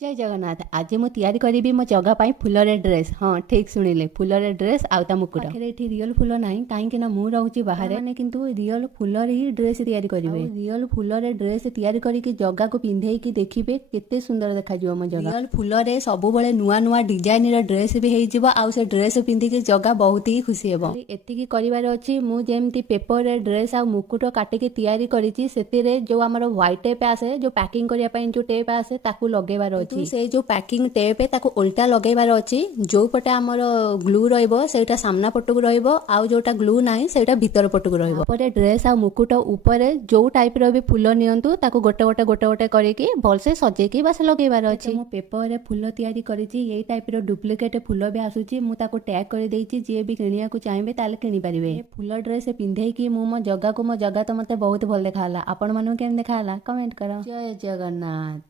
जय जगन्नाथ। आज मु तैयारी करी मो जगह पाई फुलरे ड्रेस। हाँ ठीक शुणिले, फुलरे ड्रेस आउता मुकुट पाखे ये रियल फुल ना कहीं मु रोचे बाहर मैंने किंतु रियल फुलर ही ड्रेस तैयारी करेंगे। रियल फुलरे ड्रेस तैयारी करके जगह को पिंधे देखिए केते सुंदर देखा मो जगह। रियल फुलरे सब नुआ नुआ डिजाइन ड्रेस भी हो आउ से ड्रेस पिंधिकी जगह बहुत ही खुशी हे। एतिकी करिवार अछि मु जेमती पेपर ड्रेस आ मुकुट काटिकी तैयारी करिछि सेतिरे जो हमर व्हाइट टेप आसे जो पैकिंग करिया पई जो टेप आसे ताकू लगेबार अछि। से जो पैकिंग टेप ताकू उल्टा लगेबार अछि। जो पटे हमर ग्लू रहइबो सेटा सामना पटकू रहइबो आउ जोटा ग्लू नाही सेटा भीतर पटकू रहइबो। परे ड्रेस आ मुकुट ऊपर जो टाइप रो भी फूल नियंतु ताकू गोटे गोटे करिकी भलसे सजेकी बस लगेबार अछि। मु पेपर रे फूल तैयारी करिछि एई टाइप रो डुप्लीकेट फूल भी आसुछि। मु ताकू टैग कर देइछि जे भी किनिया को चाहेबे ताले किनि परिबे। फूल ड्रेस पिंधे की मु मो जगह तो मते बहुत भल देखाला। आपण मानु केन देखाला कमेंट करो। जय जगन्नाथ।